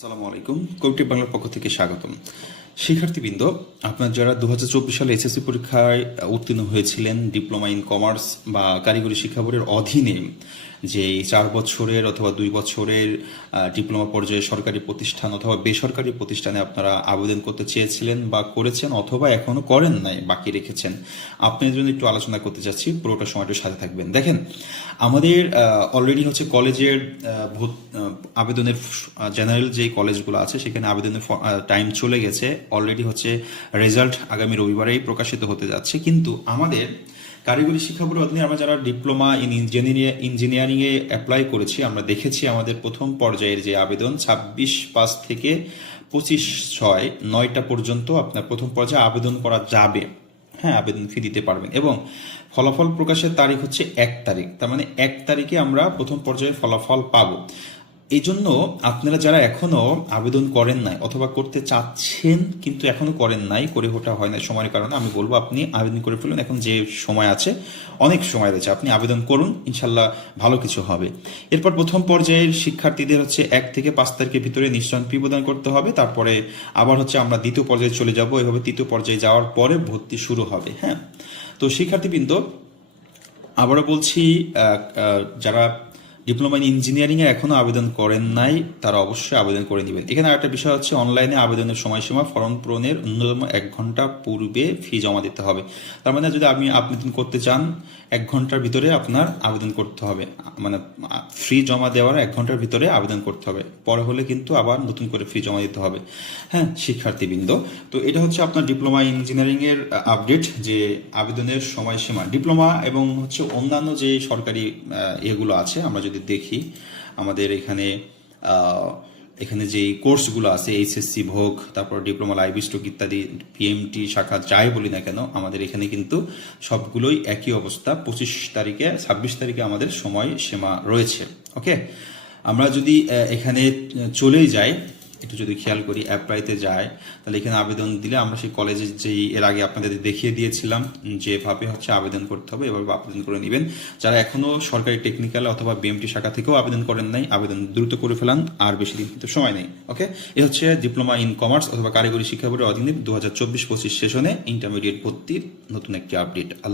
আসসালামু আলাইকুম। কবিটি বাংলার পক্ষ থেকে স্বাগতম। শিক্ষার্থীবৃন্দ, আপনার যারা দু হাজার চব্বিশ সালে এসএসসি পরীক্ষায় উত্তীর্ণ হয়েছিলেন, ডিপ্লোমা ইন কমার্স বা কারিগরি শিক্ষা বোর্ডের অধীনে, যে চার বছরের অথবা দুই বছরের ডিপ্লোমা পর্যায়ে সরকারি প্রতিষ্ঠান অথবা বেসরকারি প্রতিষ্ঠানে আপনারা আবেদন করতে চেয়েছিলেন বা করেছেন অথবা এখনও করেন নাই, বাকি রেখেছেন। আপনাদের জন্য একটু আলোচনা করতে চাচ্ছি, পুরোটা সময়টার সাথে থাকবেন। দেখেন, আমাদের অলরেডি হচ্ছে কলেজের আবেদনের জেনারেল যে কলেজগুলো আছে, সেখানে আবেদনের টাইম চলে গেছে। অলরেডি হচ্ছে রেজাল্ট আগামী রবিবারেই প্রকাশিত হতে যাচ্ছে। কিন্তু আমাদের কারিগরি শিক্ষা বোর্ডের অধীনে আমরা যারা ডিপ্লোমা ইন ইঞ্জিনিয়ারিং ইঞ্জিনিয়ারিংয়ে অ্যাপ্লাই করেছি, আমরা দেখেছি আমাদের প্রথম পর্যায়ের যে আবেদন, ছাব্বিশ পাঁচ থেকে পঁচিশ ছয়, নয়টা পর্যন্ত আপনার প্রথম পর্যায়ে আবেদন করা যাবে। হ্যাঁ আবেদন ফি দিতে পারবেন। এবং ফলাফল প্রকাশের তারিখ হচ্ছে এক তারিখ। তার মানে এক তারিখে আমরা প্রথম পর্যায়ে ফলাফল পাবো। এই জন্য আপনারা যারা এখনও আবেদন করেন নাই অথবা করতে চাচ্ছেন কিন্তু এখনও করেন নাই করে ওঠা হয় না সময়ের কারণে, আমি বলব আপনি আবেদন করে ফেলুন। এখন যে সময় আছে, অনেক সময় রয়েছে। আপনি আবেদন করুন ইনশাল্লাহ ভালো কিছু হবে। এরপর প্রথম পর্যায়ের শিক্ষার্থীদের হচ্ছে এক থেকে পাঁচ তারিখের ভিতরে নিশ্চয় ফি প্রদান করতে হবে। তারপরে আবার হচ্ছে আমরা দ্বিতীয় পর্যায়ে চলে যাব। এভাবে তৃতীয় পর্যায়ে যাওয়ার পরে ভর্তি শুরু হবে হ্যাঁ? তো শিক্ষার্থীবৃন্দ, আবারও বলছি যারা ডিপ্লোমা ইন ইঞ্জিনিয়ারিং এ এখনও আবেদন করেন নাই, তারা অবশ্যই আবেদন করে নেবেন। এখানে আরেকটা বিষয় হচ্ছে, অনলাইনে আবেদনের সময়সীমা ফর্ম পূরণের ন্যূনতম এক ঘণ্টা পূর্বে ফি জমা দিতে হবে। তার মানে যদি আপনি আবেদন করতে চান, এক ঘণ্টার ভিতরে আপনার আবেদন করতে হবে। মানে ফি জমা দেওয়ার এক ঘণ্টার ভিতরে আবেদন করতে হবে। পরে হলে কিন্তু আবার নতুন করে ফি জমা দিতে হবে। হ্যাঁ শিক্ষার্থীবৃন্দ, তো এটা হচ্ছে আপনার ডিপ্লোমা ইঞ্জিনিয়ারিং এর আপডেট, যে আবেদনের সময়সীমা। ডিপ্লোমা এবং হচ্ছে অন্যান্য যে সরকারি ইয়েগুলো আছে, আমরা যদি দেখি, আমাদের এখানে এখানে যে কোর্সগুলো আছে, এইচএসসি ভোগ, তারপর ডিপ্লোমা লাইভ স্টক ইত্যাদি, পিএমটি শাখা যাই বলি না কেন, আমাদের এখানে কিন্তু সবগুলোই একই অবস্থা। পঁচিশ তারিখে, ছাব্বিশ তারিখে আমাদের সময় সীমা রয়েছে। ওকে? আমরা যদি এখানে চলেই যাই একটু যদি খেয়াল করি অ্যাপ্লাইতে যায়, তাহলে এখানে আবেদন দিলে আমরা সেই কলেজে যেই, এর আগে আপনাদের দেখিয়ে দিয়েছিলাম যেভাবে হচ্ছে আবেদন করতে হবে এভাবে আবেদন করে নেবেন। যারা এখনও সরকারি টেকনিক্যাল অথবা বিএমটি শাখা থেকেও আবেদন করেন নাই, আবেদন দ্রুত করে ফেলান, আর বেশি দিন কিন্তু সময় নেই ওকে এ হচ্ছে ডিপ্লোমা ইন কমার্স অথবা কারিগরি শিক্ষা বোর্ডের অধীনে দু হাজার চব্বিশ পঁচিশ সেশনে ইন্টারমিডিয়েট ভর্তির নতুন একটি আপডেট